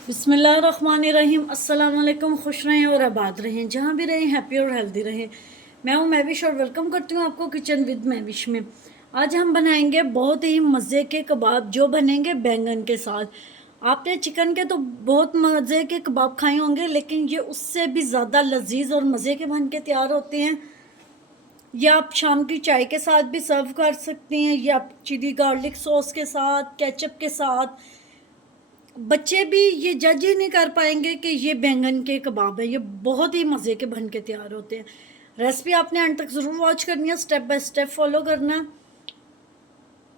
बिस्मिल्लाहिर्रहमानिर्रहीम। अस्सलाम वालेकुम। खुश रहें और आबाद रहें, जहाँ भी रहें हैप्पी और हेल्दी रहें। मैं हूँ महविश और वेलकम करती हूँ आपको किचन विद महविश में। आज हम बनाएंगे बहुत ही मज़े के कबाब, जो बनेंगे बैंगन के साथ। आपने चिकन के तो बहुत मज़े के कबाब खाए होंगे, लेकिन ये उससे भी ज़्यादा लजीज और मज़े के बन के तैयार होते हैं। ये आप शाम की चाय के साथ भी सर्व कर सकते हैं, या आप चिली गार्लिक सॉस के साथ, केचप के साथ। बच्चे भी ये जज ही नहीं कर पाएंगे कि ये बैंगन के कबाब है। ये बहुत ही मज़े के बन के तैयार होते हैं। रेसिपी आपने अंत तक ज़रूर वॉच करनी है, स्टेप बाय स्टेप फॉलो करना है।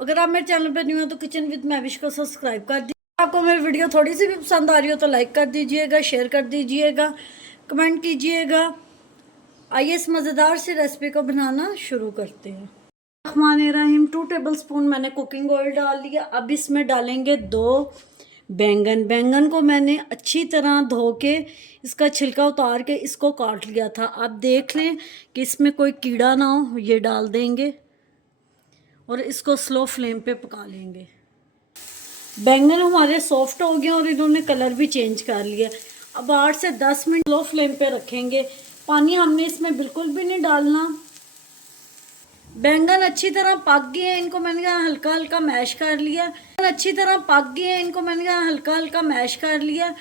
अगर आप मेरे चैनल पर न्यू हो तो किचन विद महविश को सब्सक्राइब कर दीजिए। आपको मेरी वीडियो थोड़ी सी भी पसंद आ रही हो तो लाइक कर दीजिएगा, शेयर कर दीजिएगा, कमेंट कीजिएगा। आइए इस मज़ेदार सी रेसिपी को बनाना शुरू करते हैं। रहमानिर्रहीम। 2 टेबल स्पून मैंने कुकिंग ऑयल डाल लिया। अब इसमें डालेंगे 2 बैंगन को मैंने अच्छी तरह धो के इसका छिलका उतार के इसको काट लिया था। आप देख लें कि इसमें कोई कीड़ा ना हो, ये डाल देंगे और इसको स्लो फ्लेम पे पका लेंगे। बैंगन हमारे सॉफ्ट हो गए और इन्होंने कलर भी चेंज कर लिया। अब 8 से 10 मिनट स्लो फ्लेम पे रखेंगे। पानी हमने इसमें बिल्कुल भी नहीं डालना। बैंगन अच्छी तरह पक गए हैं, इनको मैंने यहाँ हल्का हल्का मैश कर लिया। अच्छी तरह पक गए हैं, इनको मैंने यहाँ हल्का हल्का मैश कर लिया।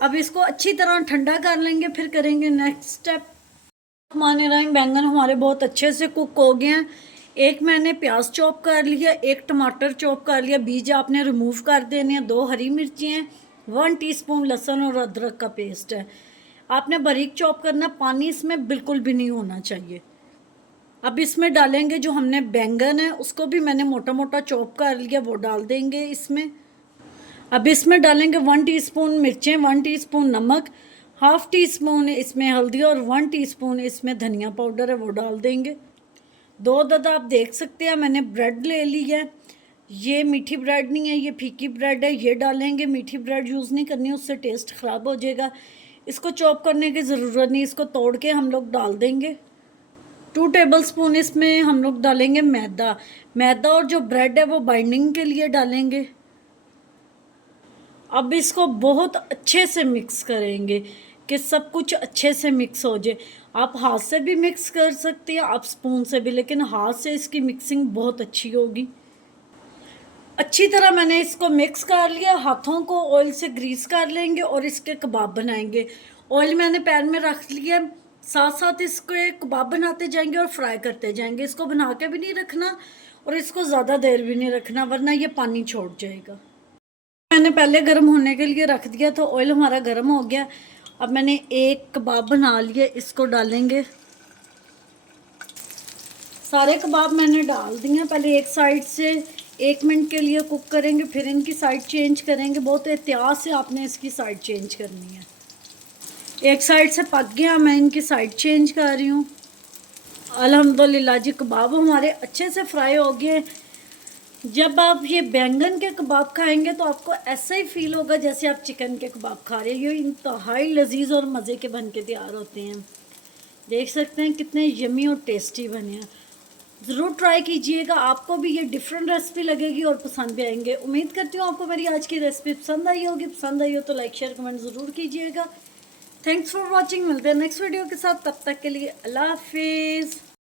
अब इसको अच्छी तरह ठंडा कर लेंगे, फिर करेंगे नेक्स्ट स्टेप। माने रहे बैंगन हमारे बहुत अच्छे से कुक हो गए हैं। एक मैंने प्याज चॉप कर लिया, एक टमाटर चॉप कर लिया, बीज आपने रिमूव कर देने हैं। 2 हरी मिर्ची हैं, 1 टीस्पून लहसुन और अदरक का पेस्ट है। आपने बारीक चॉप करना, पानी इसमें बिल्कुल भी नहीं होना चाहिए। अब इसमें डालेंगे जो हमने बैंगन है उसको भी मैंने मोटा मोटा चॉप कर लिया, वो डाल देंगे इसमें। अब इसमें डालेंगे 1 टीस्पून मिर्चें, 1 टीस्पून नमक, हाफ टी स्पून इसमें हल्दी और 1 टीस्पून इसमें धनिया पाउडर है, वो डाल देंगे। 2 ददा आप देख सकते हैं मैंने ब्रेड ले ली है। ये मीठी ब्रेड नहीं है, ये फीकी ब्रेड है। ये डालेंगे, मीठी ब्रेड यूज़ नहीं करनी, उससे टेस्ट ख़राब हो जाएगा। इसको चॉप करने की ज़रूरत नहीं, इसको तोड़ के हम लोग डाल देंगे। 2 टेबल स्पून इसमें हम लोग डालेंगे मैदा और जो ब्रेड है वो बाइंडिंग के लिए डालेंगे। अब इसको बहुत अच्छे से मिक्स करेंगे कि सब कुछ अच्छे से मिक्स हो जाए। आप हाथ से भी मिक्स कर सकते हैं, आप स्पून से भी, लेकिन हाथ से इसकी मिक्सिंग बहुत अच्छी होगी। अच्छी तरह मैंने इसको मिक्स कर लिया। हाथों को ऑयल से ग्रीस कर लेंगे और इसके कबाब बनाएंगे। ऑयल मैंने पैन में रख लिया, साथ साथ इसके कबाब बनाते जाएंगे और फ्राई करते जाएंगे। इसको बना के भी नहीं रखना और इसको ज़्यादा देर भी नहीं रखना, वरना ये पानी छोड़ जाएगा। मैंने पहले गर्म होने के लिए रख दिया, तो ऑयल हमारा गर्म हो गया। अब मैंने एक कबाब बना लिया, इसको डालेंगे। सारे कबाब मैंने डाल दिए। पहले एक साइड से 1 मिनट के लिए कुक करेंगे, फिर इनकी साइड चेंज करेंगे। बहुत एहतियात से आपने इसकी साइड चेंज करनी है। एक साइड से पक गया, मैं इनकी साइड चेंज कर रही हूँ। अल्हम्दुलिल्लाह जी, कबाब हमारे अच्छे से फ्राई हो गए। जब आप ये बैंगन के कबाब खाएंगे तो आपको ऐसा ही फील होगा जैसे आप चिकन के कबाब खा रहे हैं। ये इंतहाई लजीज और मज़े के बन के तैयार होते हैं। देख सकते हैं कितने यमी और टेस्टी बने हैं। ज़रूर ट्राई कीजिएगा, आपको भी ये डिफरेंट रेसिपी लगेगी और पसंद भी आएंगे। उम्मीद करती हूँ आपको मेरी आज की रेसिपी पसंद आई होगी। पसंद आई हो तो लाइक शेयर कमेंट ज़रूर कीजिएगा। Thanks for watching. मिलते हैं नेक्स्ट वीडियो के साथ, तब तक के लिए अल्लाह हाफिज़।